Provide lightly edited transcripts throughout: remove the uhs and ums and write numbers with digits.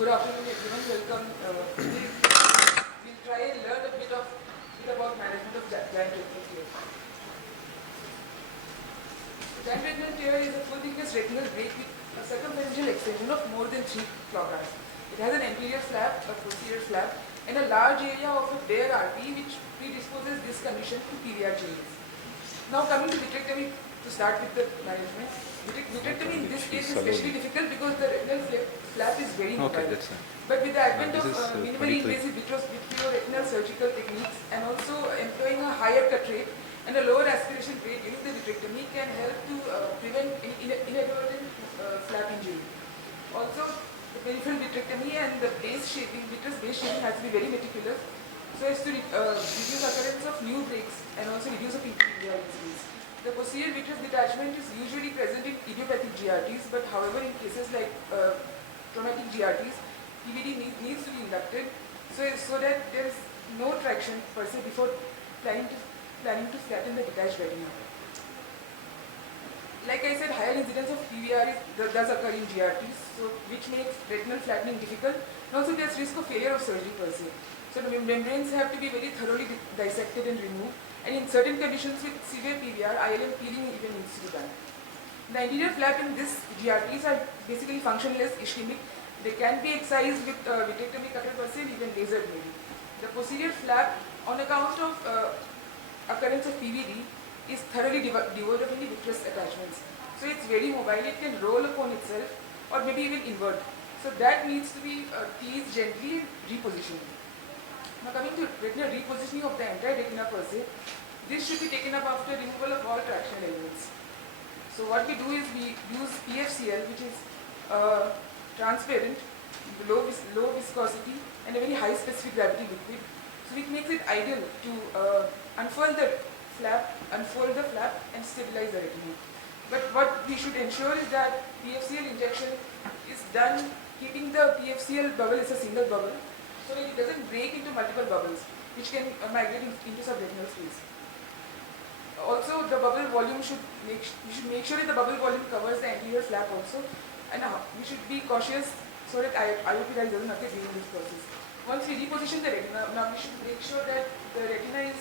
Good afternoon, everyone. Welcome. We'll try and learn a bit about management of giant retinal tear. Giant retinal tear is a full-thickness retinal break with a circumferential extension of more than 3 clocks. It has an anterior flap, a posterior flap, and a large area of a bare RP which predisposes this condition to PVR changes. Now coming to vitrectomy, to start with the management. Vitrectomy in this case is especially difficult because the retinal flap is very mobile. But with the advent of minimally invasive vitreoretinal surgical techniques and also employing a higher cut rate and a lower aspiration rate during the vitrectomy can help to prevent inadvertent flap injury. Also, the peripheral vitrectomy and the vitreous base shaping has to be very meticulous so as to reduce occurrence of new breaks and also reduce the PVR incidence. The posterior vitreous detachment is usually present in idiopathic GRTs, but however in cases like traumatic GRTs, PVD needs to be inducted so that there is no traction per se before planning to flatten the detached retina. Like I said, higher incidence of PVR does occur in GRTs, so which makes retinal flattening difficult. And also there is risk of failure of surgery per se. So the membranes have to be very thoroughly dissected and removed. And in certain conditions with severe PVR, ILM peeling even needs to be done. The anterior flap in this GRTs are basically functionless, ischemic. They can be excised with vitrectomy cutter per se, even laser maybe. The posterior flap, on account of occurrence of PVD, is thoroughly devoid of any vitreous attachments. So it's very mobile, it can roll upon itself or maybe even invert. So that needs to be teased gently and repositioned. Now coming to retinal repositioning of the entire retina per se, this should be taken up after removal of all tractional elements. So what we do is we use PFCL, which is transparent, low viscosity and a very high specific gravity liquid. So it makes it ideal to unfold the flap and stabilize the retina. But what we should ensure is that PFCL injection is done keeping the PFCL bubble as a single bubble, so that it doesn't break into multiple bubbles, which can migrate into subretinal space. Also, the bubble volume we should make sure that the bubble volume covers the anterior flap also, and we should be cautious so that IOP doesn't occur during this process. Once we reposition the retina, now we should make sure that the retina is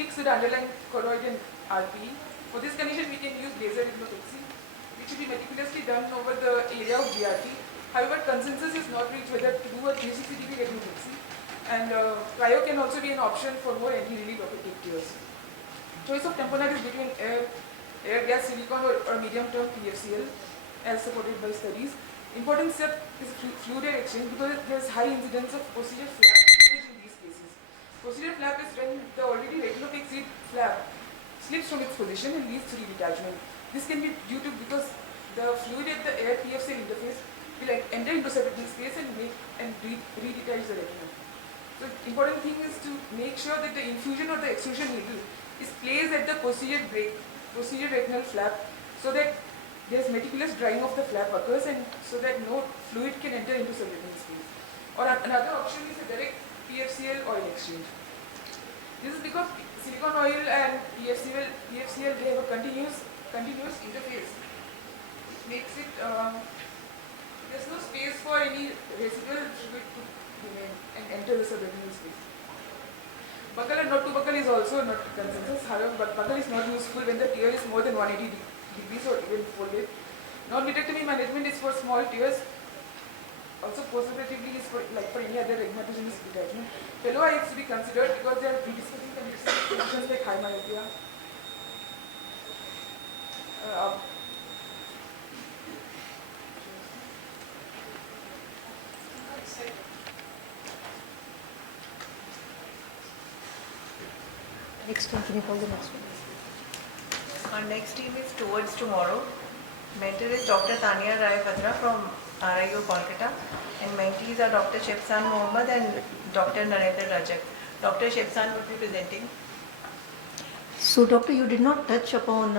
fixed to the underlying choroid and RPE. For this condition, we can use laser retinoscopy, which should be meticulously done over the area of GRT. However, consensus is not reached whether to do a 360-degree retinopexy, and cryo can also be an option for more anti-relief opaque tears. Choice of tamponade is between air gas silicone or medium-term PFCL, as supported by studies. Important step is fluid air exchange because there is high incidence of posterior flap slippage in these cases. Posterior flap is when the already retinopexied flap slips from its position and leads to detachment. This can be due to because the fluid at the air PFCL interface will enter into subretinal space and redetach the retina. So important thing is to make sure that the infusion or the extrusion needle is placed at the posterior retinal flap so that there is meticulous drying of the flap occurs and so that no fluid can enter into subretinal space. Or another option is a direct PFCL oil exchange. This is because silicone oil and PFCL they have a continuous interface. It makes it there's no space for any residual fluid to remain and enter the subretinal space. Buccal and not to buccal is also not consensus. However, but buccal is not useful when the tear is more than 180 degrees or even folded. Non-vitrectomy management is for small tears. Also, postoperatively is for any other regmatogenous detachment. Fellow eye is to be considered because they are predisposing conditions like high myopia. Next one, can you call the next one? Our next team is Towards Tomorrow. Mentor is Dr. Tania Rai Vadra from RIO Kolkata, and mentees are Dr. Shefsan Mohammed and Dr. Narendra Rajak. Dr. Shefsan would be presenting. So, doctor, you did not touch upon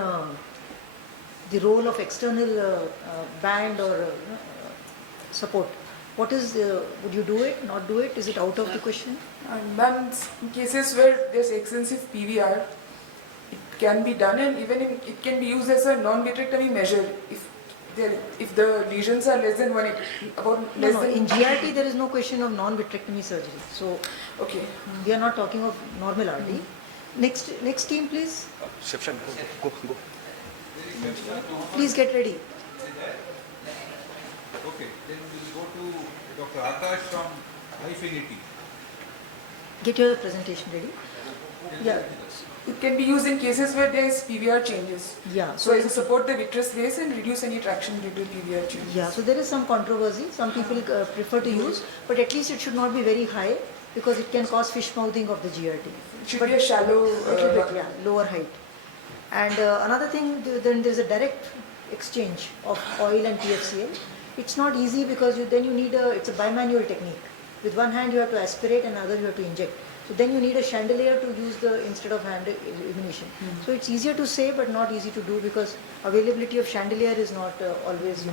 the role of external band or support. What is, would you do it, not do it? Is it out of the question? Ma'am, in cases where there's extensive PVR, it can be done, and even it can be used as a non-vitrectomy measure if if the lesions are less than 180, about No, less no, than... in GRT there is no question of non-vitrectomy surgery. So Okay. we are not talking of normal RD. Next team, please. Shipshan, go. Please get ready. Okay, then we'll go to Dr. Akash from Infinity. Get your presentation ready. Yeah, It can be used in cases where there is PVR changes. yeah. So as to support the vitreous base and reduce any traction due to PVR changes. Yeah, so there is some controversy. Some people prefer to use, but at least it should not be very high because it can cause fish mouthing of the GRT. It should But be a shallow... little bit, yeah, lower height. And another thing, then there is a direct exchange of oil and TFCL. It's not easy because then you need it's a bimanual technique. With one hand you have to aspirate and other you have to inject. So then you need a chandelier to use instead of hand illumination. So it's easier to say but not easy to do because availability of chandelier is not always